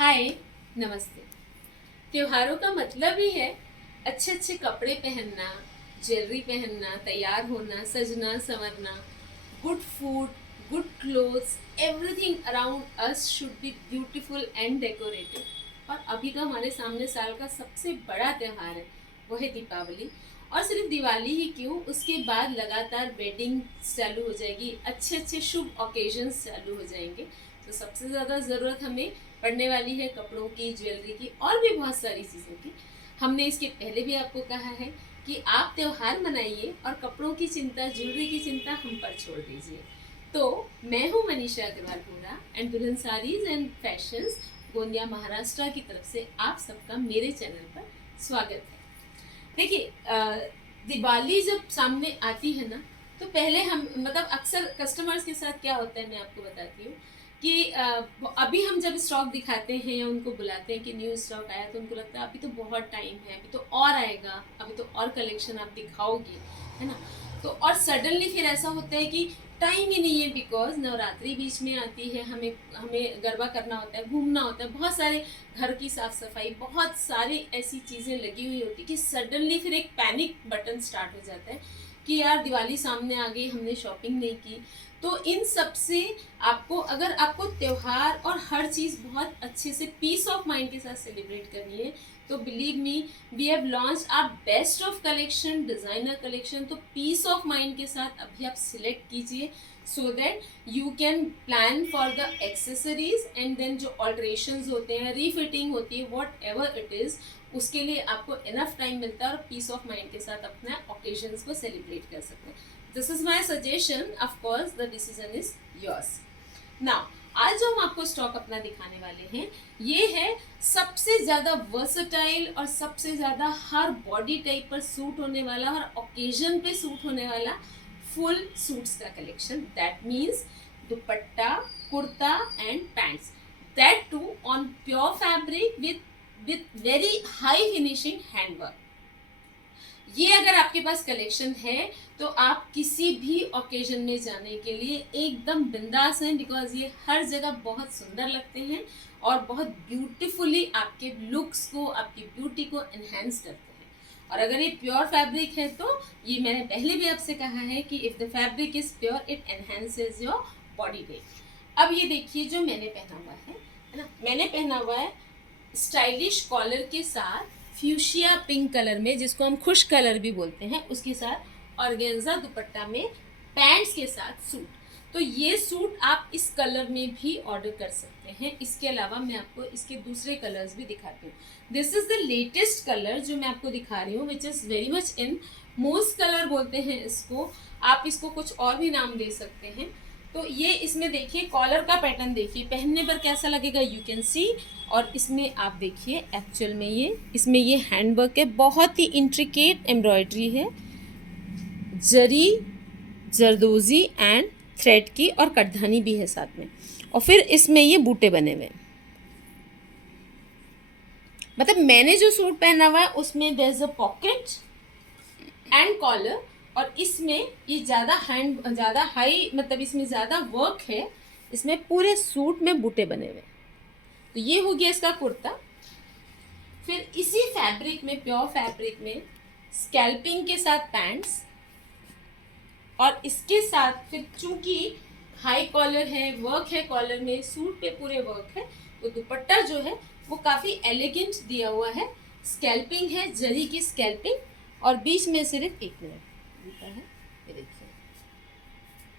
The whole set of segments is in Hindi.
हाय, नमस्ते। त्योहारों का मतलब ही है अच्छे अच्छे कपड़े पहनना, ज्वेलरी पहनना, तैयार होना, सजना संवरना, good food, good clothes, everything around us should be beautiful and decorative. और अभी तो हमारे सामने साल का सबसे बड़ा त्यौहार है, वो है दीपावली। और सिर्फ दिवाली ही क्यों, उसके बाद लगातार वेडिंग चालू हो जाएगी, अच्छे अच्छे शुभ ओकेजन्स चालू हो जाएंगे। तो सबसे ज़्यादा ज़रूरत हमें पड़ने वाली है कपड़ों की, ज्वेलरी की और भी बहुत सारी चीज़ों की। हमने इसके पहले भी आपको कहा है कि आप त्यौहार मनाइए और कपड़ों की चिंता, ज्वेलरी की चिंता हम पर छोड़ दीजिए। तो मैं हूँ मनीषा अग्रवाल पूरा एंड दुल्हन साड़ीज एंड फैशंस, गोंदिया महाराष्ट्र की तरफ से आप सबका मेरे चैनल पर स्वागत है। देखिए, दिवाली जब सामने आती है ना, तो पहले हम अक्सर कस्टमर्स के साथ क्या होता है मैं आपको बताती हूँ कि अभी हम जब स्टॉक दिखाते हैं या उनको बुलाते हैं कि न्यू स्टॉक आया, तो उनको लगता है अभी तो बहुत टाइम है, अभी तो और आएगा, अभी तो और कलेक्शन आप दिखाओगे, है ना। तो और सडनली फिर ऐसा होता है कि टाइम ही नहीं है, बिकॉज नवरात्रि बीच में आती है, हमें हमें गरबा करना होता है, घूमना होता है, बहुत सारे घर की साफ सफाई, बहुत सारी ऐसी चीज़ें लगी हुई होती कि सडनली फिर एक पैनिक बटन स्टार्ट हो जाता है कि यार दिवाली सामने आ गई, हमने शॉपिंग नहीं की। तो इन सब से आपको, अगर आपको त्यौहार और हर चीज़ बहुत अच्छे से पीस ऑफ माइंड के साथ सेलिब्रेट करनी है, तो believe me, we have launch our best of collection, designer collection. तो पीस ऑफ माइंड के साथ अभी आप सिलेक्ट कीजिए, so that you can plan for the accessories and then जो ऑल्ट्रेशंस होते हैं, रीफिटिंग होती है, वॉट एवर इट इज़, उसके लिए आपको इनफ टाइम मिलता है और पीस ऑफ माइंड के साथ अपने ओकेजन्स को सेलिब्रेट कर सकते हैं। This is my suggestion, of course the decision is yours. Now, आज जो हम आपको स्टॉक अपना दिखाने वाले हैं, ये है सबसे ज़्यादा वर्सटाइल और सबसे ज़्यादा हर बॉडी टाइप पर सूट होने वाला, हर ओकेजन पे सूट होने वाला फुल सूट्स का collection. That means dupatta, kurta and pants, that too on pure fabric with very high finishing handwork. ये अगर आपके पास कलेक्शन है तो आप किसी भी ओकेजन में जाने के लिए एकदम बिंदास हैं, बिकॉज ये हर जगह बहुत सुंदर लगते हैं और बहुत ब्यूटीफुली आपके लुक्स को, आपकी ब्यूटी को एनहेंस करते हैं। और अगर ये प्योर फैब्रिक है तो ये मैंने पहले भी आपसे कहा है कि if the fabric is pure it enhances your body weight. अब ये देखिए जो मैंने पहना हुआ है ना, मैंने पहना हुआ है स्टाइलिश कॉलर के साथ फ्यूशिया पिंक कलर में, जिसको हम खुश कलर भी बोलते हैं, उसके साथ ऑर्गेन्जा दुपट्टा में पैंट्स के साथ सूट। तो ये सूट आप इस कलर में भी ऑर्डर कर सकते हैं। इसके अलावा मैं आपको इसके दूसरे कलर्स भी दिखाती हूँ। This is the latest colour जो मैं आपको दिखा रही हूँ, which is very much in, mousse colour बोलते हैं इसको, आप इसको कुछ और भी नाम दे सकते हैं। तो ये इसमें देखिए कॉलर का पैटर्न देखिए, पहनने पर कैसा लगेगा यू कैन सी। और इसमें आप देखिए एक्चुअल में इसमें ये हैंडवर्क है, बहुत ही इंट्रिकेट एम्ब्रॉयडरी है, जरी, जरदोजी एंड थ्रेड की, और कटधानी भी है साथ में। और फिर इसमें ये बूटे बने हुए, मतलब मैंने जो सूट पहना हुआ है उसमें there is a pocket and collar, और इसमें ये ज़्यादा हाई, मतलब इसमें ज़्यादा वर्क है, इसमें पूरे सूट में बूटे बने हुए। तो ये हो गया इसका कुर्ता। फिर इसी फैब्रिक में, प्योर फैब्रिक में स्कैल्पिंग के साथ पैंट्स, और इसके साथ फिर चूंकि हाई कॉलर है, वर्क है कॉलर में, सूट पे पूरे वर्क है, तो दुपट्टा जो है वो काफ़ी एलिगेंट दिया हुआ है। स्कैल्पिंग है, जरी की स्कैल्पिंग, और बीच में सिर्फ एक मिनट दिखा है, ये देखिए,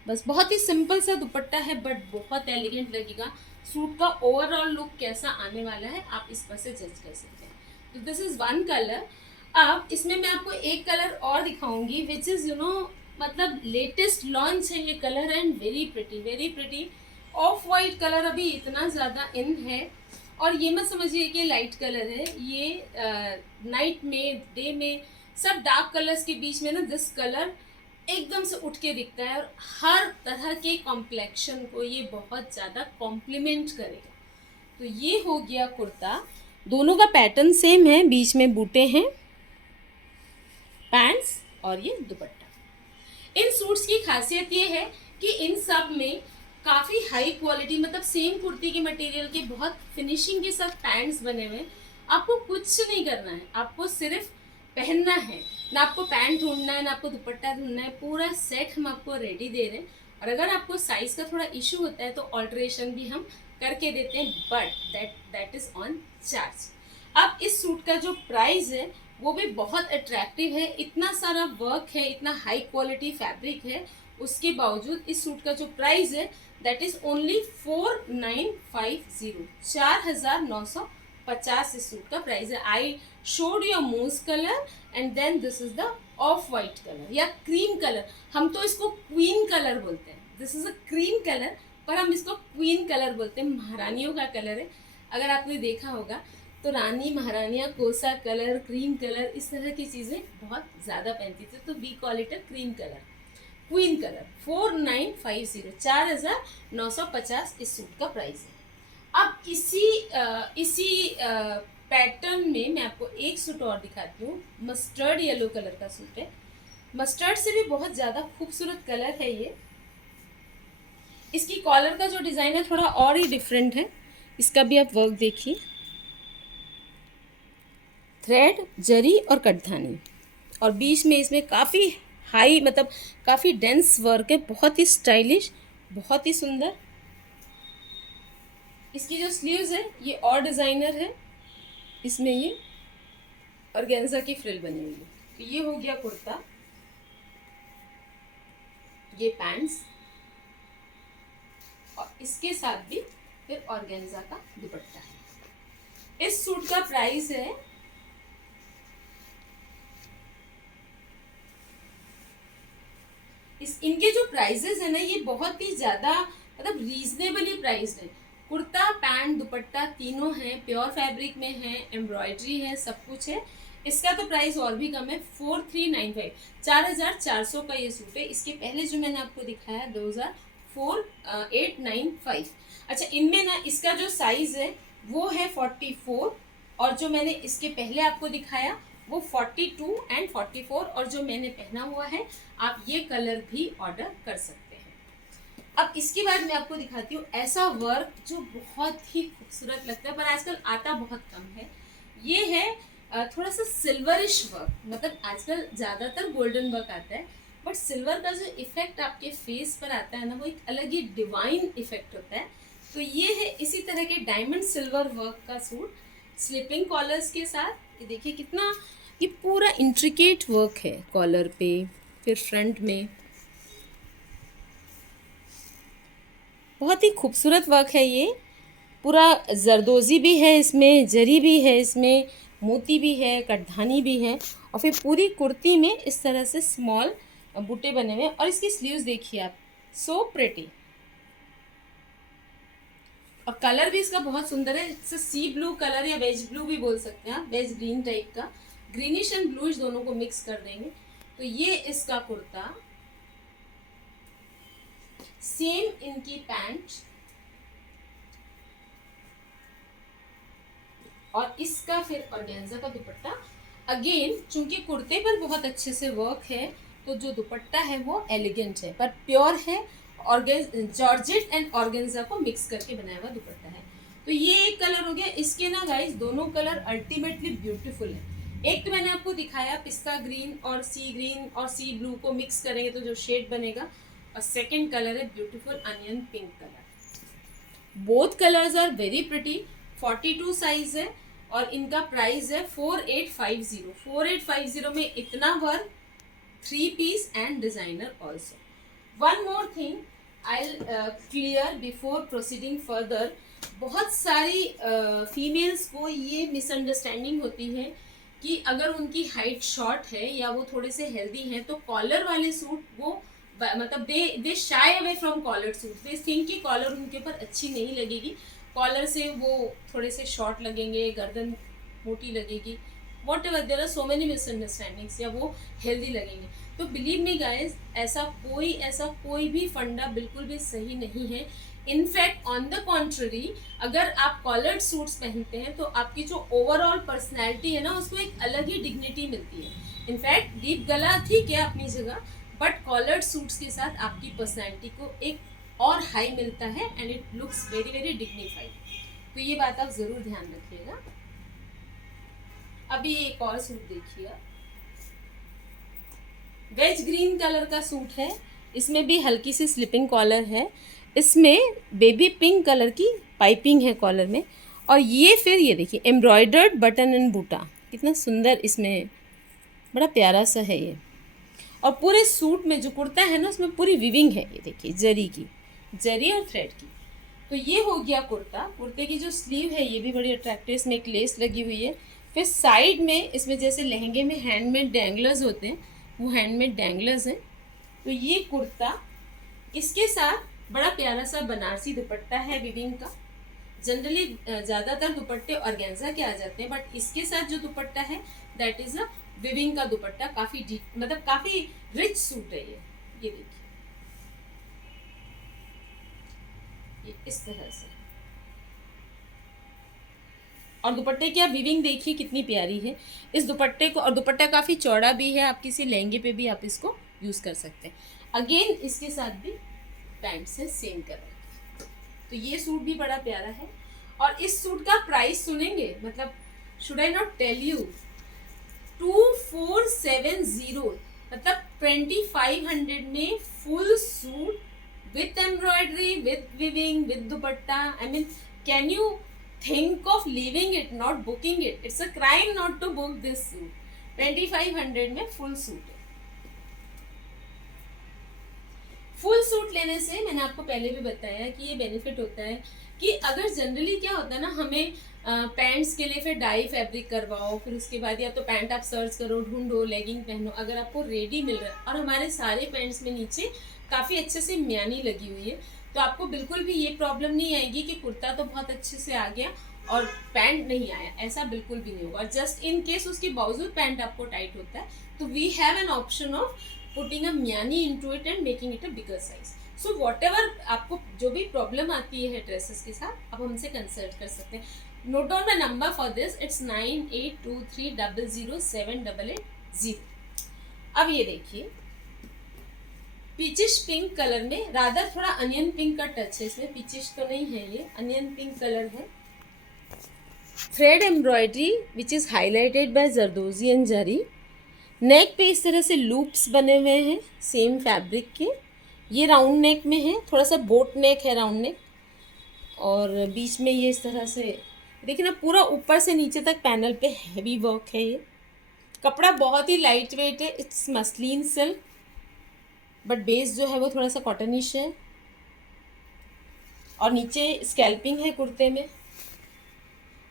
बस बहुत ही सिंपल सा दुपट्टा है, बट बहुत एलिगेंट लगेगा। सूट का ओवरऑल लुक कैसा आने वाला है आप इस पर से जज कर सकते हैं। तो दिस इज वन कलर। अब इसमें मैं आपको एक कलर और दिखाऊंगी, विच इज़ मतलब लेटेस्ट लॉन्च है ये colour, and very pretty, very pretty. Of white colour अभी इतना ज़्यादा इन है, और ये मत समझिए कि लाइट कलर है, ये नाइट में, डे में, सब डार्क कलर्स के बीच में ना दिस कलर एकदम से उठ के दिखता है, और हर तरह के कॉम्प्लेक्शन को ये बहुत ज़्यादा कॉम्प्लीमेंट करेगा। तो ये हो गया कुर्ता, दोनों का पैटर्न सेम है, बीच में बूटे हैं, पैंट्स और ये दुपट्टा। इन सूट्स की खासियत ये है कि इन सब में काफ़ी हाई क्वालिटी, मतलब सेम कुर्ती के मटेरियल के बहुत फिनिशिंग के साथ पैंट्स बने हुए हैं। आपको कुछ नहीं करना है, आपको सिर्फ पहनना है। ना आपको पैंट ढूंढना है, ना आपको दुपट्टा ढूंढना है, पूरा सेट हम आपको रेडी दे रहे हैं। और अगर आपको साइज़ का थोड़ा इशू होता है तो ऑल्ट्रेशन भी हम करके देते हैं, but that is on charge. अब इस सूट का जो प्राइस है वो भी बहुत अट्रैक्टिव है। इतना सारा वर्क है, इतना हाई क्वालिटी फैब्रिक है, उसके बावजूद इस सूट का जो प्राइस है दैट इज ओनली 4950, 4950 इस सूट का प्राइस है। I showed your mousse colour and then this is the off white colour या क्रीम कलर। हम तो इसको क्वीन कलर बोलते हैं, this is a cream colour, पर हम इसको क्वीन कलर बोलते हैं। महारानियों का कलर है, अगर आपने देखा होगा तो रानी महारानियाँ कोसा कलर, क्रीम कलर, इस तरह की चीज़ें बहुत ज़्यादा पहनती थी, तो we call it a cream colour, queen colour. 4950, 4950 इस सूट का प्राइस है। अब इसी पैटर्न में मैं आपको एक सूट और दिखाती हूँ। मस्टर्ड येलो कलर का सूट है, मस्टर्ड से भी बहुत ज़्यादा खूबसूरत कलर है ये। इसकी कॉलर का जो डिज़ाइन है थोड़ा और ही डिफरेंट है। इसका भी आप वर्क देखिए, थ्रेड, जरी और कटधानी, और बीच में इसमें काफ़ी हाई, मतलब काफ़ी डेंस वर्क है, बहुत ही स्टाइलिश, बहुत ही सुंदर। इसकी जो स्लीव्स है ये और डिज़ाइनर है, इसमें ये ऑर्गेन्जा की फ्रिल बनी हुई है। तो ये हो गया कुर्ता, ये पैंट्स, और इसके साथ भी फिर ऑर्गेन्जा का दुपट्टा है। इस सूट का प्राइस है इनके जो प्राइजेस है ना ये बहुत ही ज़्यादा, मतलब रीजनेबली प्राइस्ड है। कुर्ता पैंट दुपट्टा तीनों हैं, प्योर फैब्रिक में है, एम्ब्रॉयडरी है, सब कुछ है। इसका तो प्राइस और भी कम है, 4395, 4400 का ये सूट है। इसके पहले जो मैंने आपको दिखाया 4895। अच्छा, इनमें ना इसका जो साइज़ है वो है 44, और जो मैंने इसके पहले आपको दिखाया वो 42 एंड 44, और जो मैंने पहना हुआ है आप ये कलर भी ऑर्डर कर सकते हैं। अब इसके बाद मैं आपको दिखाती हूँ ऐसा वर्क जो बहुत ही खूबसूरत लगता है, पर आजकल आता बहुत कम है। ये है थोड़ा सा सिल्वरिश वर्क, मतलब आजकल ज़्यादातर गोल्डन वर्क आता है, बट सिल्वर का जो इफेक्ट आपके फेस पर आता है ना वो एक अलग ही डिवाइन इफेक्ट होता है। तो ये है इसी तरह के डायमंड सिल्वर वर्क का सूट, स्लिपिंग कॉलर्स के साथ। ये देखिए कितना, ये पूरा इंट्रिकेट वर्क है कॉलर पे, फिर फ्रंट में बहुत ही खूबसूरत वर्क है। ये पूरा जरदोजी भी है इसमें, जरी भी है इसमें, मोती भी है, कटधानी भी है, और फिर पूरी कुर्ती में इस तरह से स्मॉल बूटे बने हुए हैं। और इसकी स्लीव्स देखिए आप, सो प्रेटी, और कलर भी इसका बहुत सुंदर है। इट्स सी ब्लू कलर या वेज ब्लू भी बोल सकते हैं आप, वेज ग्रीन टाइप का, ग्रीनिश एंड ब्लूइश दोनों को मिक्स कर देंगे। तो ये इसका कुर्ता, सेम इनकी पैंट, और इसका फिर ऑर्गेन्जा का दुपट्टा। अगेन चूंकि कुर्ते पर बहुत अच्छे से वर्क है तो जो दुपट्टा है वो एलिगेंट है, पर प्योर है, जॉर्जेट एंड ऑर्गेन्जा को मिक्स करके बनाया हुआ दुपट्टा है। तो ये एक कलर हो गया। इसके ना गाइस दोनों कलर अल्टीमेटली ब्यूटीफुल है। एक तो मैंने आपको दिखाया पिस्ता ग्रीन और सी ब्लू को मिक्स करेंगे तो जो शेड बनेगा, और सेकेंड कलर है beautiful onion pink colour. Both colours are very pretty. 42 size है और इनका प्राइस है 4850। 4850 में इतना work, 3 piece and designer also. One more thing I clear before proceeding further. बहुत सारी फीमेल्स को ये मिसअंडरस्टैंडिंग होती है कि अगर उनकी हाइट शॉर्ट है या वो थोड़े से हेल्दी हैं तो कॉलर वाले सूट वो मतलब they shy away from collar suit. They think कि कॉलर उनके ऊपर अच्छी नहीं लगेगी, कॉलर से वो थोड़े से शॉर्ट लगेंगे, गर्दन मोटी लगेगी, whatever, there are so many misunderstandings, या वो हेल्दी लगेंगे। तो बिलीव मी गाइज, ऐसा कोई भी फंडा बिल्कुल भी सही नहीं है। इनफैक्ट ऑन द कॉन्ट्ररी, अगर आप कॉलर्ड सूट्स पहनते हैं तो आपकी जो ओवरऑल पर्सनैलिटी है ना उसको एक अलग ही डिग्निटी मिलती है। इनफैक्ट डीप गला ठीक है अपनी जगह, बट कॉलर्ड सूट्स के साथ आपकी पर्सनैलिटी को एक और हाई मिलता है and it looks very very dignified. तो ये बात आप ज़रूर ध्यान रखिएगा। अभी एक और सूट देखिए, वेज ग्रीन कलर का सूट है, इसमें भी हल्की सी स्लिपिंग कॉलर है, इसमें बेबी पिंक कलर की पाइपिंग है कॉलर में, और ये फिर ये देखिए एम्ब्रॉयडर्ड बटन एंड बूटा, कितना सुंदर, इसमें बड़ा प्यारा सा है ये। और पूरे सूट में जो कुर्ता है ना उसमें पूरी विविंग है, ये देखिए जरी की, जरी और थ्रेड की। तो ये हो गया कुर्ता। कुर्ते की जो स्लीव है ये भी बड़ी अट्रैक्टिव, इसमें एक लेस लगी हुई है। फिर साइड में इसमें जैसे लहंगे में हैंडमेड डैंगलर्स होते हैं, वो हैंडमेड डैंगलर्स हैं। तो ये कुर्ता, इसके साथ बड़ा प्यारा सा बनारसी दुपट्टा है विविंग का। जनरली ज़्यादातर दुपट्टे ऑर्गेन्जा के आ जाते हैं, बट इसके साथ जो दुपट्टा है दैट इज़ अ विविंग का दुपट्टा। काफ़ी डीप, मतलब काफ़ी रिच सूट है ये देखिए, ये इस तरह से। और दुपट्टे की आप विविंग देखिए कितनी प्यारी है इस दुपट्टे को, और दुपट्टा काफ़ी चौड़ा भी है, आप किसी लहंगे पे भी आप इसको यूज़ कर सकते हैं। अगेन इसके साथ भी पैंट से सेम कलर। तो ये सूट भी बड़ा प्यारा है। और इस सूट का प्राइस सुनेंगे, मतलब should I not tell you, 2470, मतलब 2500 में full suit with embroidery, with weaving, with dupatta. I mean, can you think of leaving it, not booking it? It's a crime not to book this suit. 2500 में फुल सूट है। फुल सूट लेने से मैंने आपको पहले भी बताया कि ये बेनिफिट होता है कि अगर जनरली क्या होता है ना, हमें पैंट्स के लिए फिर डाई फैब्रिक करवाओ, फिर उसके बाद या तो पैंट आप सर्च करो, ढूंढो, लेगिंग पहनो। अगर आपको रेडी मिल रहा है और हमारे सारे पैंट्स में नीचे काफ़ी अच्छे से म्यानी लगी हुई है, तो आपको बिल्कुल भी ये प्रॉब्लम नहीं आएगी कि कुर्ता तो बहुत अच्छे से आ गया और पैंट नहीं आया, ऐसा बिल्कुल भी नहीं होगा। जस्ट इन केस उसके बावजूद पैंट आपको टाइट होता है, तो we have an option of putting a म्यानी into it and making it a bigger size. So whatever आपको जो भी प्रॉब्लम आती है ड्रेसेस के साथ, आप हमसे कंसल्ट कर सकते हैं। Note down the number for this, it's 9823007880। अब ये देखिए पीचिश पिंक कलर में, रादर थोड़ा अनियन पिंक का टच है इसमें, पीचिश तो नहीं है, ये अनियन पिंक कलर है। Thread embroidery which is highlighted by zardozi and zari. Neck पे इस तरह से लूप्स बने हुए हैं सेम फैब्रिक के। ये राउंड नेक में है, थोड़ा सा बोट नेक है, राउंड नेक, और बीच में ये इस तरह से देखिए ना, पूरा ऊपर से नीचे तक पैनल पे हैवी वर्क है। ये कपड़ा बहुत ही लाइट वेट है, it's muslin silk, but base जो है वो थोड़ा सा कॉटनिश है, और नीचे स्कैल्पिंग है कुर्ते में।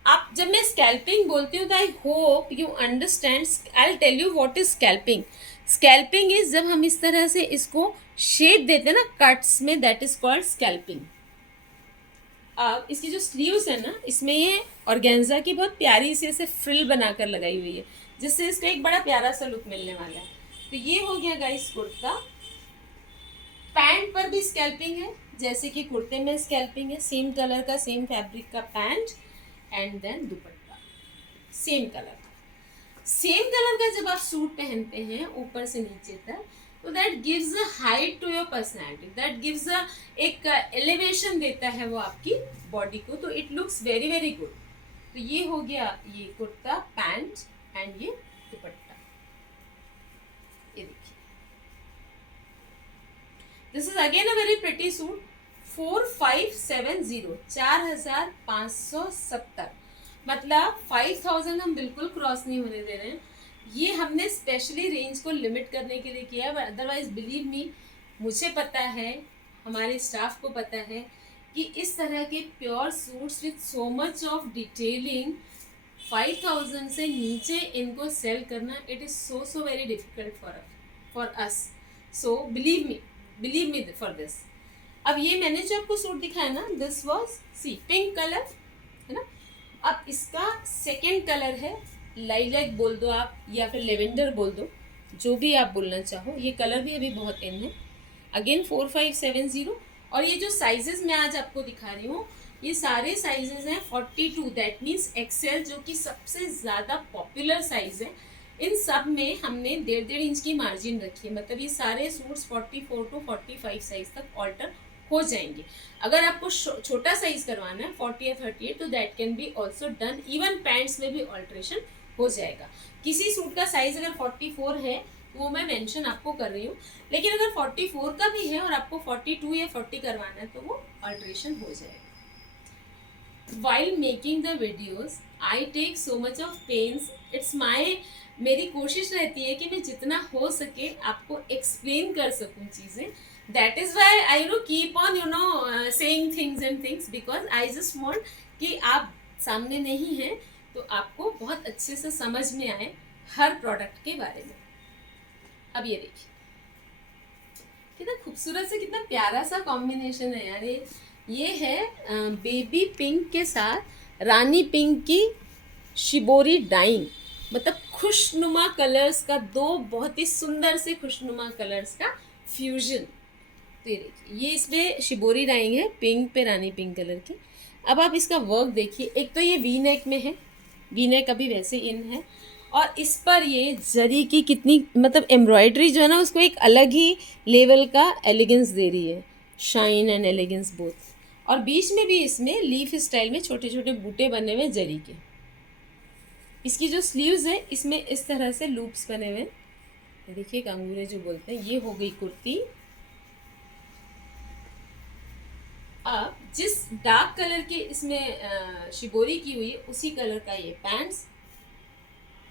आप, जब मैं स्कैल्पिंग बोलती हूँ तो I hope you understand. I will tell you what is scalping. Scalping is जब हम इस तरह से इसको शेप देते हैं ना कट्स में, दैट इज कॉल्ड स्कैल्पिंग। अब इसकी जो स्लीव्स है ना, इसमें ये ऑर्गेन्जा की बहुत प्यारी सी ऐसे फ्रिल बनाकर लगाई हुई है, जिससे इसका एक बड़ा प्यारा सा लुक मिलने वाला है। तो ये हो गया गाइस कुर्ता। पैंट पर भी स्कैल्पिंग है, जैसे कि कुर्ते में स्कैल्पिंग है, सेम कलर का, सेम फैब्रिक का pant, and then dupatta same colour का। सेम कलर का जब आप सूट पहनते हैं ऊपर से नीचे तक, तो that gives a height to your personality, that gives a एक एलिवेशन देता है वो आपकी बॉडी को, तो it looks very very good. तो ये हो गया ये कुर्ता, पैंट एंड ये दुपट्टा। ये देखिए, this is again a very pretty suit. 4570, 4570, मतलब 5000 हम बिल्कुल क्रॉस नहीं होने दे रहे हैं। ये हमने स्पेशली रेंज को लिमिट करने के लिए किया है, अदरवाइज बिलीव मी, मुझे पता है, हमारे स्टाफ को पता है कि इस तरह के pure suits with so much of detailing 5000 से नीचे इनको सेल करना, it is so very difficult for us. So believe me for this. अब ये मैंने जो आपको सूट दिखाया ना, this was sea pink colour है ना। अब इसका सेकेंड कलर है, लाइलैक बोल दो आप या फिर लेवेंडर बोल दो, जो भी आप बोलना चाहो। ये कलर भी अभी बहुत इन है। अगेन 4570, और ये जो साइजेस मैं आज आपको दिखा रही हूँ, ये सारे साइजेस हैं 42, दैट मीन्स एक्सेल, जो कि सबसे ज़्यादा पॉपुलर साइज़ है। इन सब में हमने 1.5 इंच की मार्जिन रखी है, मतलब ये सारे सूट्स 44 to 45 साइज तक ऑल्टर हो जाएंगे। अगर आपको छोटा साइज करवाना है 40 या 38 तो that can be also done. Even pants में भी ऑल्ट्रेशन हो जाएगा। किसी सूट का साइज अगर 44 है वो मैं मेंशन आपको कर रही हूँ, लेकिन अगर 44 का भी है और आपको 42 या 40 करवाना है तो वो ऑल्ट्रेशन हो जाएगा। While making the videos, I take so much of pains. It's my मेरी कोशिश रहती है कि मैं जितना हो सके आपको एक्सप्लेन कर सकूं चीज़ें। That is why I keep on saying things and things because I just want कि आप सामने नहीं हैं तो आपको बहुत अच्छे से समझ में आए हर प्रोडक्ट के बारे में। अब ये देखिए कितना खूबसूरत से कितना प्यारा सा कॉम्बिनेशन है यार। ये है बेबी पिंक के साथ रानी पिंक की शिबोरी डाइंग, मतलब खुशनुमा कलर्स का दो बहुत ही सुंदर से खुशनुमा कलर्स का फ्यूजन। तो ये देखिए ये इसमें शिबोरी डाइंग है पिंक पे रानी पिंक कलर की। अब आप इसका वर्क देखिए, एक तो ये वी नेक में है, वी नेक अभी वैसे इन है, और इस पर ये जरी की कितनी मतलब एम्ब्रॉयडरी जो है ना उसको एक अलग ही लेवल का एलिगेंस दे रही है, शाइन एंड एलिगेंस बोथ। और बीच में भी इसमें लीफ स्टाइल में छोटे छोटे बूटे बने हुए जरी के। इसकी जो स्लीव्स है इसमें इस तरह से लूप्स बने हुए हैं, देखिए कंगूरे जो बोलते हैं। ये हो गई कुर्ती। अब जिस डार्क कलर के इसमें शिबोरी की हुई है उसी कलर का ये पैंट्स।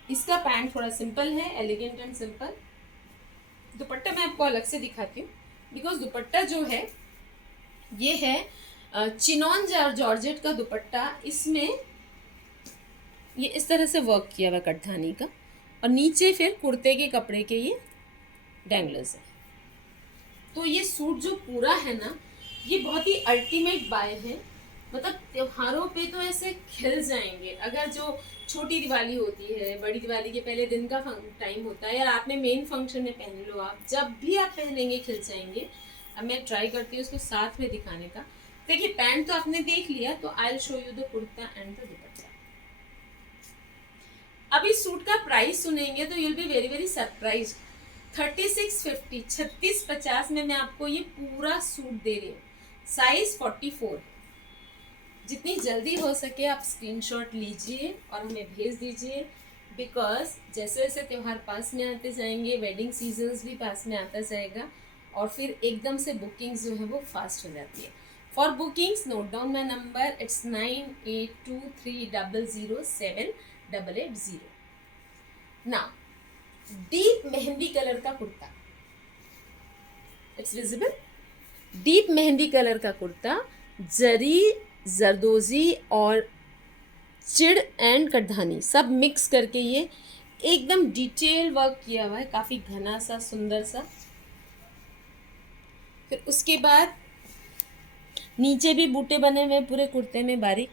इसका पैंट थोड़ा सिंपल है, एलिगेंट एंड सिंपल। दुपट्टा मैं आपको अलग से दिखाती हूँ बिकॉज दुपट्टा जो है ये है चिनॉन जॉर्जेट का दुपट्टा। इसमें ये इस तरह से वर्क किया हुआ कटधानी का, और नीचे फिर कुर्ते के कपड़े के ये डैंगलर्स है। तो ये सूट जो पूरा है ना ये बहुत ही अल्टीमेट बाय है, मतलब त्योहारों पे तो ऐसे खिल जाएंगे। अगर जो छोटी दिवाली होती है, बड़ी दिवाली के पहले दिन का टाइम होता है, या रात में मेन फंक्शन में पहन लो, आप जब भी आप पहनेंगे खिल जाएंगे। अब मैं ट्राई करती हूँ उसको साथ में दिखाने का। देखिए पैंट तो आपने देख लिया, तो I will show you the kurta and the दुपट्टा। अब इस सूट का प्राइस सुनेंगे तो you will be very very surprise. 3650 3650 में मैं आपको ये पूरा सूट दे रही हूँ, साइज 44। जितनी जल्दी हो सके आप स्क्रीनशॉट लीजिए और हमें भेज दीजिए, बिकॉज जैसे जैसे त्यौहार पास में आते जाएंगे, वेडिंग सीजन्स भी पास में आता जाएगा, और फिर एकदम से बुकिंग्स जो है वो फास्ट हो जाती है। For bookings note down my number, it's 9823007880। ना डीप मेहंदी कलर का kurta, it's visible. Deep mehndi colour का कुर्ता, जरी, जरदोजी और चिड़ एंड कटधानी सब मिक्स करके ये एकदम डिटेल वर्क किया हुआ है, काफ़ी घना सा सुंदर सा। फिर उसके बाद नीचे भी बूटे बने हुए पूरे कुर्ते में बारीक,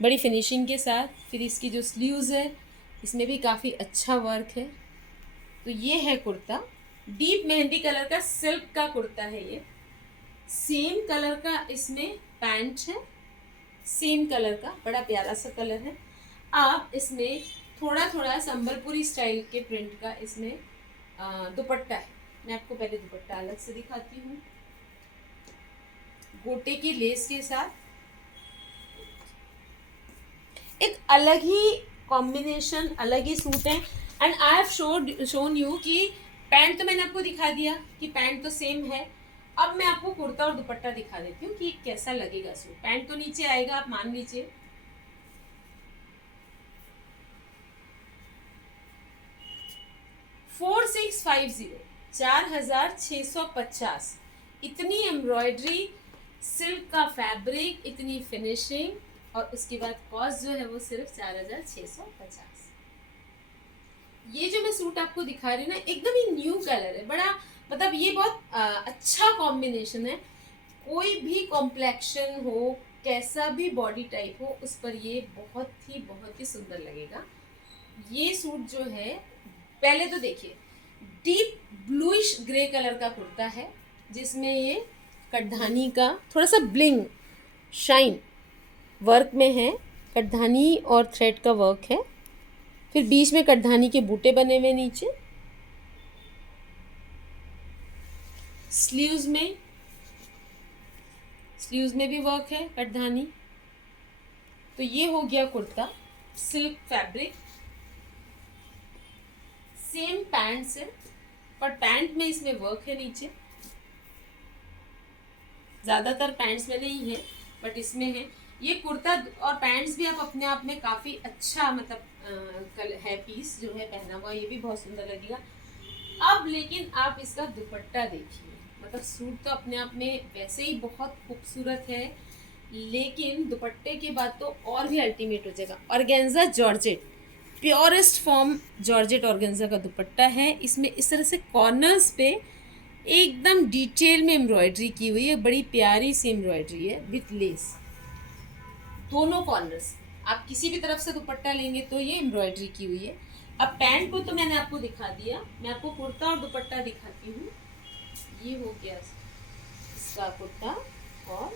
बड़ी फिनिशिंग के साथ। फिर इसकी जो स्लीव्स है इसमें भी काफ़ी अच्छा वर्क है। तो ये है कुर्ता, डीप मेहंदी कलर का सिल्क का कुर्ता है ये। सेम कलर का इसमें पैंट है, सेम कलर का बड़ा प्यारा सा कलर है। आप इसमें थोड़ा थोड़ा संबलपुरी स्टाइल के प्रिंट का इसमें दुपट्टा है। मैं आपको पहले दुपट्टा अलग से दिखाती हूँ, गोटे की लेस के साथ। एक अलग ही कॉम्बिनेशन, अलग ही सूट है। And I have shown you कि पैंट तो मैंने आपको दिखा दिया कि पैंट तो सेम है। अब मैं आपको कुर्ता और दुपट्टा दिखा देती हूँ कि कैसा लगेगा सूट। पैंट तो नीचे आएगा, आप मान लीजिए। $4650 इतनी एम्ब्रॉयडरी, सिल्क का फैब्रिक, इतनी फिनिशिंग, और उसके बाद कॉस्ट जो है वो सिर्फ 4650। ये जो मैं सूट आपको दिखा रही हूँ ना एकदम ही न्यू कलर है, बड़ा मतलब ये बहुत अच्छा कॉम्बिनेशन है। कोई भी कॉम्प्लेक्शन हो, कैसा भी बॉडी टाइप हो, उस पर ये बहुत ही सुंदर लगेगा। ये सूट जो है, पहले तो देखिए डीप ब्लूइश ग्रे कलर का कुर्ता है जिसमें ये कटधानी का थोड़ा सा ब्लिंग शाइन वर्क में है, कटधानी और थ्रेड का वर्क है। फिर बीच में कटधानी के बूटे बने हुए नीचे। स्लीव्स में स्लीव्स में भी वर्क है कटधानी। तो ये हो गया kurta, silk fabric. Same pants है, पर पैंट में इसमें वर्क है नीचे। ज़्यादातर पैंट्स में नहीं है, बट इसमें है। ये कुर्ता और पैंट्स भी आप अपने आप में काफ़ी अच्छा मतलब है पीस जो है पहना हुआ, ये भी बहुत सुंदर लगेगा। अब लेकिन आप इसका दुपट्टा देखिए, मतलब सूट तो अपने आप में वैसे ही बहुत खूबसूरत है, लेकिन दुपट्टे के बाद तो और भी अल्टीमेट हो जाएगा। Organza georgette, purest form georgette organza का दुपट्टा है। इसमें इस तरह से कॉर्नर्स पे एकदम डिटेल में एम्ब्रॉयडरी की हुई है, बड़ी प्यारी सी एम्ब्रॉयडरी है विथ लेस। दोनों कॉर्नर्स आप किसी भी तरफ से दुपट्टा लेंगे तो ये एम्ब्रॉयडरी की हुई है। अब पैंट को तो मैंने आपको दिखा दिया, मैं आपको कुर्ता और दुपट्टा दिखाती हूँ। ये हो गया इसका कुर्ता, और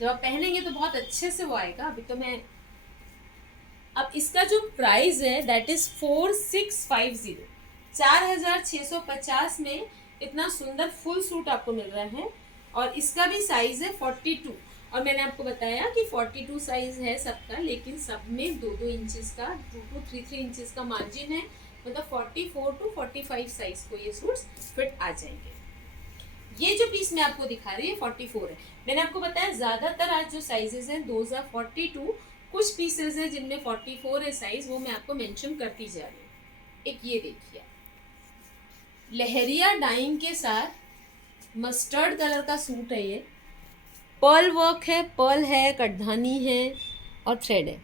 जब आप पहनेंगे तो बहुत अच्छे से वो आएगा। अभी तो मैं, अब इसका जो प्राइस है दैट इज 4650, 4650 में इतना सुंदर फुल सूट आपको मिल रहा है। और इसका भी साइज है 42, और मैंने आपको बताया कि 42 साइज है सबका, लेकिन सब में 2-2 इंचेस का, 2 to 3 इंचेस का मार्जिन है। मतलब 44 to 45 साइज को ये सूट्स फिट आ जाएंगे। ये जो पीस मैं आपको दिखा रही है 44 है। मैंने आपको बताया ज्यादातर आज जो साइजेस हैं दोज आर 42, कुछ पीसेस हैं जिनमें 44 है साइज, वो मैं आपको मेंशन करती जा रही हूँ। एक ये देखिए, लहरिया डाइंग के साथ मस्टर्ड कलर का सूट है ये। पर्ल वर्क है, पर्ल है, कटधानी है और थ्रेड है।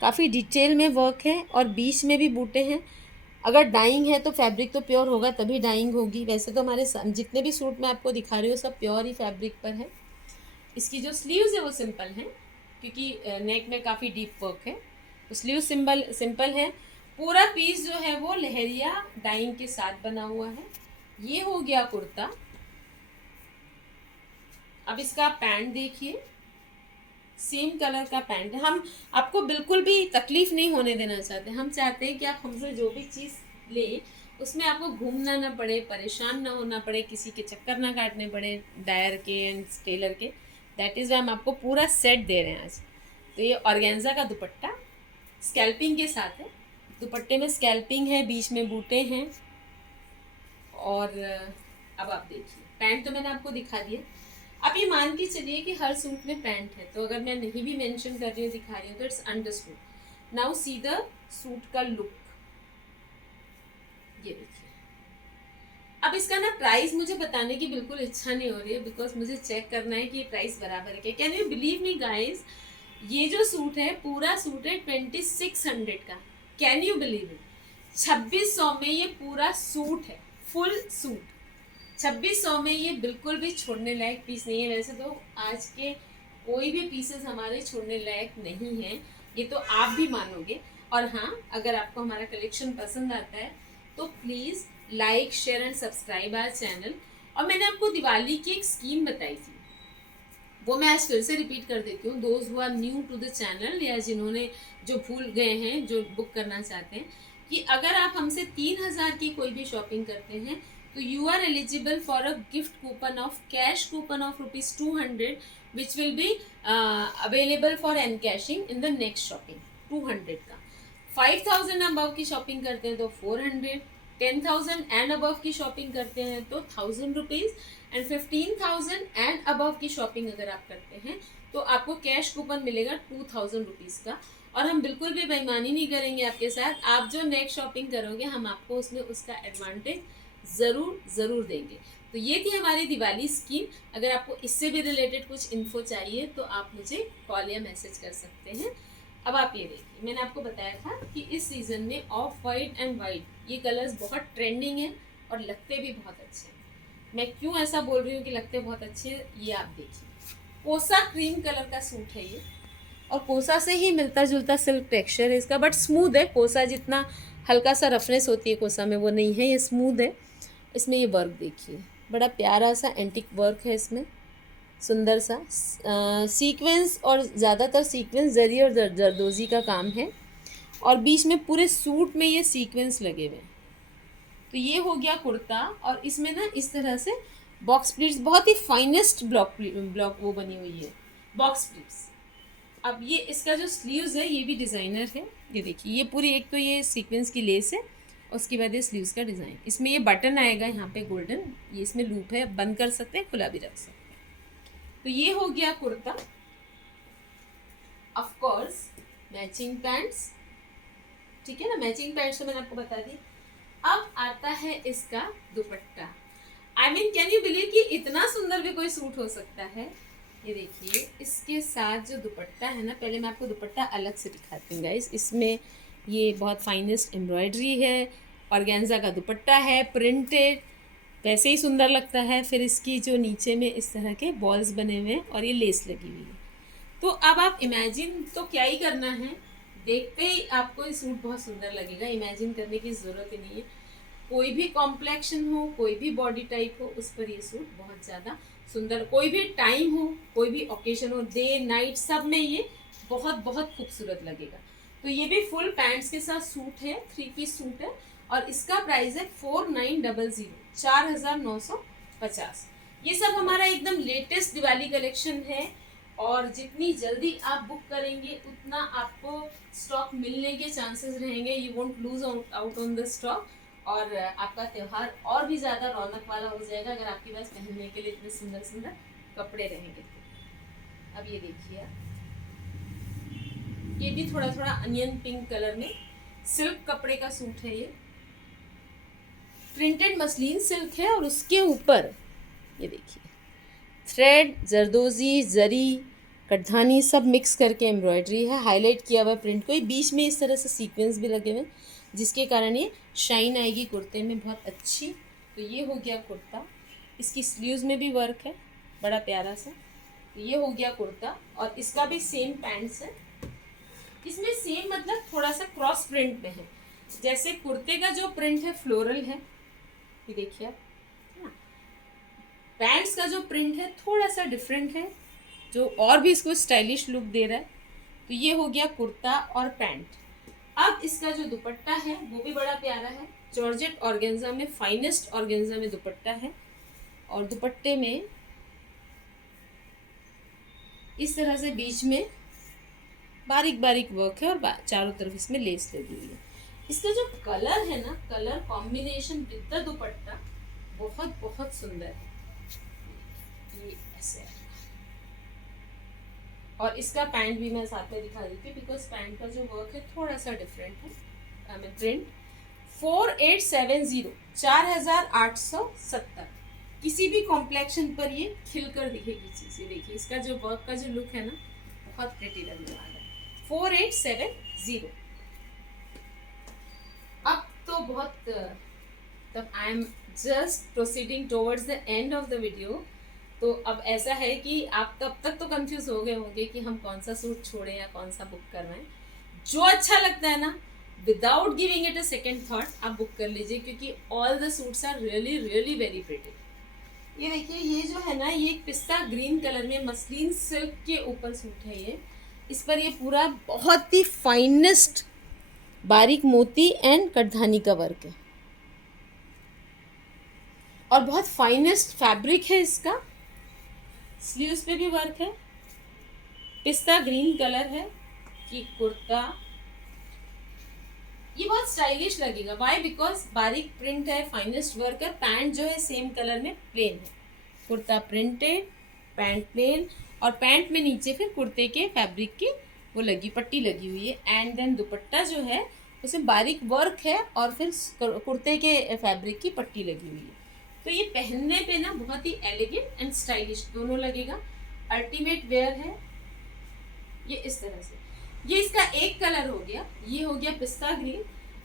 काफ़ी डिटेल में वर्क है और बीच में भी बूटे हैं। अगर डाइंग है तो फैब्रिक तो प्योर होगा तभी डाइंग होगी। वैसे तो हमारे जितने भी सूट मैं आपको दिखा रही हूँ सब प्योर ही फैब्रिक पर है। इसकी जो स्लीव्स है वो सिंपल है, क्योंकि नेक में काफ़ी डीप वर्क है, तो स्लीव सिंपल है। पूरा पीस जो है वो लहरिया डाइंग के साथ बना हुआ है। ये हो गया कुर्ता। अब इसका पैंट देखिए, सेम कलर का पैंट है। हम आपको बिल्कुल भी तकलीफ नहीं होने देना चाहते। हम चाहते हैं कि आप हमसे जो भी चीज़ लें उसमें आपको घूमना ना पड़े, परेशान ना होना पड़े, किसी के चक्कर ना काटने पड़े डायर के एंड टेलर के। दैट इज़ वाई हम आपको पूरा सेट दे रहे हैं आज। तो ये ऑर्गेन्जा का दुपट्टा स्कैल्पिंग के साथ है। दुपट्टे में स्कैल्पिंग है, बीच में बूटे हैं। और अब आप देखिए, पैंट तो मैंने आपको दिखा दिया। अब ये मान के चलिए कि हर सूट में पैंट है, तो अगर मैं नहीं भी मेंशन कर रही हूँ, दिखा रही हूँ, तो it's understood. Now see the suit का लुक। ये देखिए, अब इसका ना प्राइस मुझे बताने की बिल्कुल इच्छा नहीं हो रही है, बिकॉज मुझे चेक करना है कि ये प्राइस बराबर है क्या। Can you believe me guys, ये जो सूट है पूरा सूट है 2600 का। Can you believe it? 2600 में ये पूरा सूट है, फुल सूट। 2600 में ये बिल्कुल भी छोड़ने लायक पीस नहीं है। वैसे तो आज के कोई भी पीसेस हमारे छोड़ने लायक नहीं हैं, ये तो आप भी मानोगे। और हाँ, अगर आपको हमारा कलेक्शन पसंद आता है तो please like, share and subscribe our channel. और मैंने आपको दिवाली की एक स्कीम बताई थी, वो मैं आज फिर से रिपीट कर देती हूँ। Those who are new to the channel, या जिन्होंने जो भूल गए हैं, जो बुक करना चाहते हैं, कि अगर आप हमसे 3000 की कोई भी शॉपिंग करते हैं तो you are eligible for a gift coupon of cash coupon of ₹200 which will be available for encashing in the next shopping. 200 का। 5000 अबव की शॉपिंग करते हैं तो 400, 10,000 एंड अबव की शॉपिंग करते हैं तो 1000 रुपीज़, एंड 15,000 एंड अबव की शॉपिंग अगर आप करते हैं तो आपको कैश कूपन मिलेगा 2000 रुपीज़ का। और हम बिल्कुल भी बेईमानी नहीं करेंगे आपके साथ। आप जो नेक्स्ट शॉपिंग करोगे हम आपको उसमें उसका एडवांटेज ज़रूर देंगे। तो ये थी हमारी दिवाली स्कीम। अगर आपको इससे भी रिलेटेड कुछ इन्फो चाहिए तो आप मुझे कॉल या मैसेज कर सकते हैं। अब आप ये देखिए, मैंने आपको बताया था कि इस सीज़न में ऑफ वाइट एंड वाइट ये कलर्स बहुत ट्रेंडिंग हैं और लगते भी बहुत अच्छे हैं। मैं क्यों ऐसा बोल रही हूँ कि लगते बहुत अच्छे हैं, ये आप देखिए। कोसा क्रीम कलर का सूट है ये, और कोसा से ही मिलता जुलता सिल्क टेक्सचर है इसका, बट स्मूथ है। कोसा जितना हल्का सा रफनेस होती है कोसा में, वो नहीं है, ये स्मूथ है। इसमें ये वर्क देखिए, बड़ा प्यारा सा एंटिक वर्क है इसमें, सुंदर सा सीक्वेंस, और ज़्यादातर सीक्वेंस जरी और जरदोजी का काम है। और बीच में पूरे सूट में ये सीक्वेंस लगे हुए हैं, तो ये हो गया कुर्ता, और इसमें ना इस तरह से बॉक्स प्लीट्स, बहुत ही फाइनेस्ट ब्लॉक वो बनी हुई है, बॉक्स प्लीट्स। अब ये इसका जो स्लीव्स है ये भी डिज़ाइनर है, ये देखिए, ये पूरी एक तो ये सीक्वेंस की लेस है, उसके बाद ये स्लीव्स का डिज़ाइन, इसमें ये बटन आएगा यहाँ पे गोल्डन, ये इसमें लूप है, बंद कर सकते हैं, खुला भी रख सकते हैं। तो ये हो गया kurta. Of course matching pants, ठीक है ना, मैचिंग पैंट्स तो मैंने आपको बता दी। अब आता है इसका दुपट्टा। I mean can you believe कि इतना सुंदर भी कोई सूट हो सकता है। ये देखिए इसके साथ जो दुपट्टा है ना, पहले मैं आपको दुपट्टा अलग से दिखाती हूँ गाइस। इसमें ये बहुत फाइनेस्ट एम्ब्रॉयडरी है, ऑर्गेन्जा का दुपट्टा है, प्रिंटेड, वैसे ही सुंदर लगता है। फिर इसकी जो नीचे में इस तरह के बॉल्स बने हुए हैं और ये लेस लगी हुई है। तो अब आप इमेजिन तो क्या ही करना है, देखते ही आपको ये सूट बहुत सुंदर लगेगा, इमेजिन करने की ज़रूरत ही नहीं है। कोई भी कॉम्प्लेक्शन हो, कोई भी बॉडी टाइप हो, उस पर ये सूट बहुत ज़्यादा सुंदर, कोई भी टाइम हो, कोई भी ओकेजन हो, डे नाइट, सब में ये बहुत बहुत खूबसूरत लगेगा। तो ये भी फुल पैंट्स के साथ सूट है, 3 पीस सूट है, और इसका प्राइस है 4900, 4950। ये सब हमारा एकदम लेटेस्ट दिवाली कलेक्शन है, और जितनी जल्दी आप बुक करेंगे उतना आपको स्टॉक मिलने के चांसेस रहेंगे, you won't lose out on the stock, और आपका त्यौहार और भी ज़्यादा रौनक वाला हो जाएगा अगर आपके पास पहनने के लिए इतने सुंदर सुंदर कपड़े रहेंगे तो। अब ये देखिए, ये भी थोड़ा थोड़ा अनियन पिंक कलर में सिल्क कपड़े का सूट है, ये प्रिंटेड मसलिन सिल्क है, और उसके ऊपर ये देखिए थ्रेड, जरदोजी, जरी, कटधानी सब मिक्स करके एम्ब्रॉयडरी है, हाईलाइट किया हुआ प्रिंट को, ये बीच में इस तरह से सीक्वेंस भी लगे हुए, जिसके कारण ये शाइन आएगी कुर्ते में बहुत अच्छी। तो ये हो गया कुर्ता, इसकी स्लीव्स में भी वर्क है बड़ा प्यारा सा। तो ये हो गया कुर्ता, और इसका भी सेम पैंट्स है, इसमें सेम मतलब थोड़ा सा क्रॉस प्रिंट में है, जैसे कुर्ते का जो प्रिंट है फ्लोरल है, ये देखिए आप, पैंट्स का जो प्रिंट है थोड़ा सा डिफरेंट है, जो और भी इसको स्टाइलिश लुक दे रहा है। तो ये हो गया कुर्ता और पैंट। अब इसका जो दुपट्टा है वो भी बड़ा प्यारा है, जॉर्जेट ऑर्गेन्जा में, फाइनेस्ट ऑर्गेन्जा में दुपट्टा है, और दुपट्टे में इस तरह से बीच में बारीक बारीक वर्क है, और चारों तरफ इसमें लेस लगी हुई है। इसका जो कलर है ना, कलर कॉम्बिनेशन विद द दुपट्टा बहुत बहुत सुंदर है, ये ऐसे है। और इसका पैंट भी मैं साथ में दिखा देती हूँ, बिकॉज पैंट का जो वर्क है थोड़ा सा डिफरेंट है। आई मीन प्रिंट 4870, 4870, किसी भी कॉम्प्लेक्शन पर ये खिलकर दिखेगी चीज़। ये देखिए इसका जो वर्क का जो लुक है ना, बहुत प्रिटी लगने वाला है। 4870। अब तो बहुत, तब I am just proceeding towards the end of the video. तो अब ऐसा है कि आप तब तक तो कंफ्यूज हो गए होंगे कि हम कौन सा सूट छोड़ें या कौन सा बुक करवाएं। जो अच्छा लगता है ना, without giving it a second thought आप बुक कर लीजिए, क्योंकि all the suits are really really very pretty. ये देखिए, ये जो है ना, ये एक पिस्ता ग्रीन कलर में मसलिन सिल्क के ऊपर सूट है ये। इस पर ये पूरा बहुत ही फाइनेस्ट बारीक मोती एंड कटधानी का वर्क है, और बहुत फाइनेस्ट फैब्रिक है इसका। स्लीव्स पे भी वर्क है, पिस्ता ग्रीन कलर है कि कुर्ता, ये बहुत स्टाइलिश लगेगा। वाई? बिकॉज बारीक प्रिंट है, फाइनेस्ट वर्क है, पैंट जो है सेम कलर में प्लेन है, कुर्ता प्रिंटेड, पैंट प्लेन, और पैंट में नीचे फिर कुर्ते के फैब्रिक की वो लगी पट्टी लगी हुई है, एंड देन दुपट्टा जो है उसमें बारीक वर्क है, और फिर कुर्ते के फैब्रिक की पट्टी लगी हुई है। तो ये पहनने पे ना बहुत ही एलिगेंट एंड स्टाइलिश दोनों लगेगा, अल्टीमेट वेयर है ये इस तरह से। ये इसका एक कलर हो गया, ये हो गया पिस्ता ग्रीन।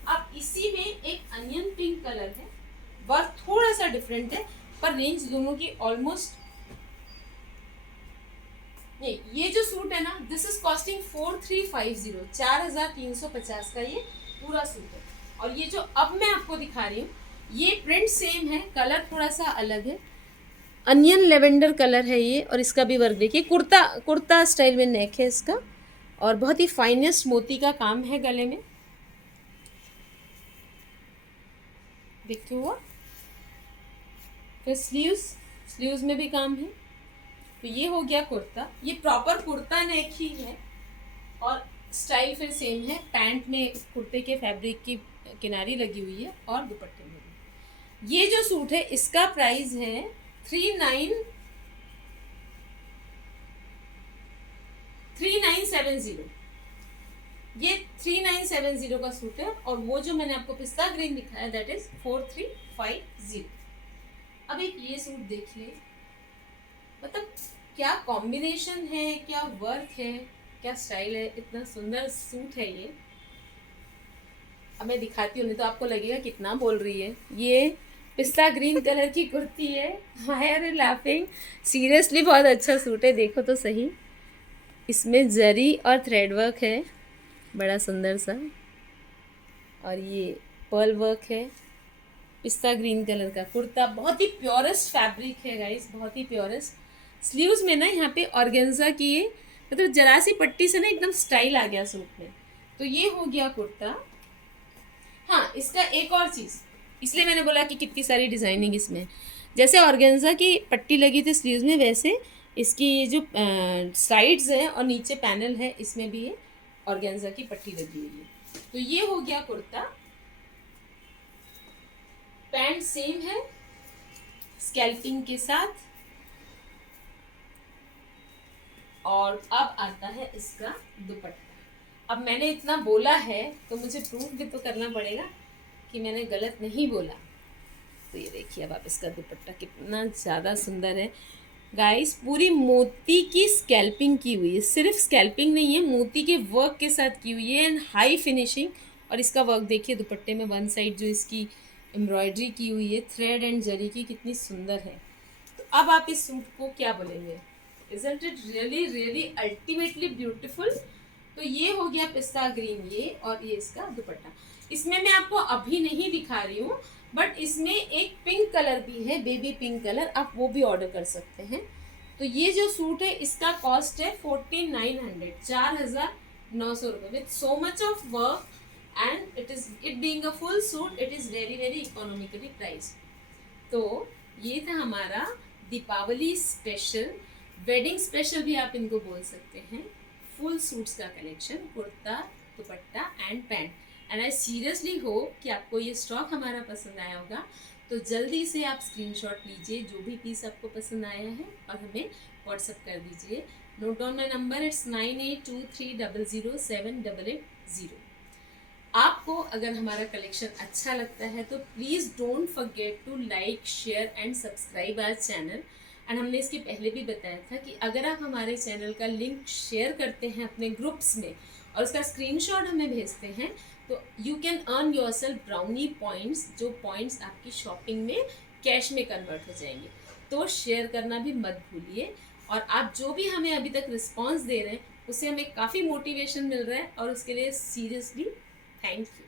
अब इसी में एक अनियन पिंक कलर है, वर्क थोड़ा सा डिफरेंट है, पर रेंज दोनों की ऑलमोस्ट। ये जो सूट है ना, दिस इज कॉस्टिंग 4350, 4350 का ये पूरा सूट है। और ये जो अब मैं आपको दिखा रही हूँ, ये प्रिंट सेम है, कलर थोड़ा सा अलग है, अनियन लेवेंडर कलर है ये, और इसका भी वर्क देखिए, कुर्ता स्टाइल में नेक है इसका, और बहुत ही फाइनेस्ट मोती का काम है गले में। देखते हुआ। फिर स्लीव्स में भी काम है। तो ये हो गया कुर्ता। ये प्रॉपर कुर्ता नेक ही है और स्टाइल फिर सेम है। पैंट में कुर्ते के फैब्रिक की किनारी लगी हुई है और दुपट्टे में भी। ये जो सूट है इसका प्राइस है 3970। ये 3970 का सूट है और वो जो मैंने आपको पिस्ता ग्रीन दिखाया दैट इज 4350। अब एक ये सूट देखिए, मतलब क्या कॉम्बिनेशन है, क्या वर्क है, क्या स्टाइल है, इतना सुंदर सूट है ये। अब मैं दिखाती हूँ, नहीं तो आपको लगेगा कितना बोल रही है। ये पिस्ता ग्रीन कलर की कुर्ती है। Why are you laughing? Seriously बहुत अच्छा सूट है, देखो तो सही। इसमें जरी और थ्रेड वर्क है बड़ा सुंदर सा, और ये पर्ल वर्क है। पिस्ता ग्रीन कलर का कुर्ता, बहुत ही प्योरेस्ट फैब्रिक है गाइस, बहुत ही प्योरेस्ट। स्लीव्स में ना यहाँ पे ऑर्गेन्जा की ये मतलब जरा सी पट्टी से ना एकदम स्टाइल आ गया सूट में। तो ये हो गया कुर्ता। हाँ, इसका एक और चीज़, इसलिए मैंने बोला कि कितनी सारी डिज़ाइनिंग इसमें। जैसे ऑर्गेन्जा की पट्टी लगी थी स्लीव्स में, वैसे इसकी ये जो साइड्स हैं और नीचे पैनल है, इसमें भी ये ऑर्गेन्जा की पट्टी लगी हुई है। तो ये हो गया कुर्ता। पैंट सेम है स्कैल्पिंग के साथ। और अब आता है इसका दुपट्टा। अब मैंने इतना बोला है तो मुझे प्रूफ भी तो करना पड़ेगा कि मैंने गलत नहीं बोला। तो ये देखिए, अब आप इसका दुपट्टा कितना ज़्यादा सुंदर है गाइस। पूरी मोती की स्कैल्पिंग की हुई है, सिर्फ स्कैल्पिंग नहीं है, मोती के वर्क के साथ की हुई है एंड हाई फिनिशिंग। और इसका वर्क देखिए दुपट्टे में, वन साइड जो इसकी एम्ब्रॉयडरी की हुई है थ्रेड एंड जरी की, कितनी सुंदर है। तो अब आप इस सूट को क्या बोलेंगे? Isn't it really really ultimately beautiful? तो ये हो गया पिस्ता ग्रीन ये, और ये इसका दुपट्टा। इसमें मैं आपको अभी नहीं दिखा रही हूँ, बट इसमें एक पिंक कलर भी है, बेबी पिंक कलर, आप वो भी ऑर्डर कर सकते हैं। तो ये जो सूट है इसका कॉस्ट है 4900, 4900 रुपये, with so much of work and it being a full suit, it is very very economically price. तो ये था हमारा दीपावली स्पेशल, वेडिंग स्पेशल भी आप इनको बोल सकते हैं, फुल सूट्स का collection, kurta, dupatta and pant. And I seriously hope कि आपको ये स्टॉक हमारा पसंद आया होगा। तो जल्दी से आप स्क्रीनशॉट लीजिए जो भी पीस आपको पसंद आया है और हमें व्हाट्सअप कर दीजिए। Note down my number, it's 9823007880। आपको अगर हमारा कलेक्शन अच्छा लगता है तो please don't forget to like, share and subscribe our channel. And हमने इसके पहले भी बताया था कि अगर आप हमारे चैनल का लिंक शेयर करते हैं अपने ग्रुप्स में और उसका स्क्रीनशॉट हमें भेजते हैं तो you can earn yourself brownie points, जो पॉइंट्स आपकी शॉपिंग में कैश में कन्वर्ट हो जाएंगे। तो शेयर करना भी मत भूलिए। और आप जो भी हमें अभी तक रिस्पॉन्स दे रहे हैं उससे हमें काफ़ी मोटिवेशन मिल रहा है और उसके लिए सीरियसली थैंक यू।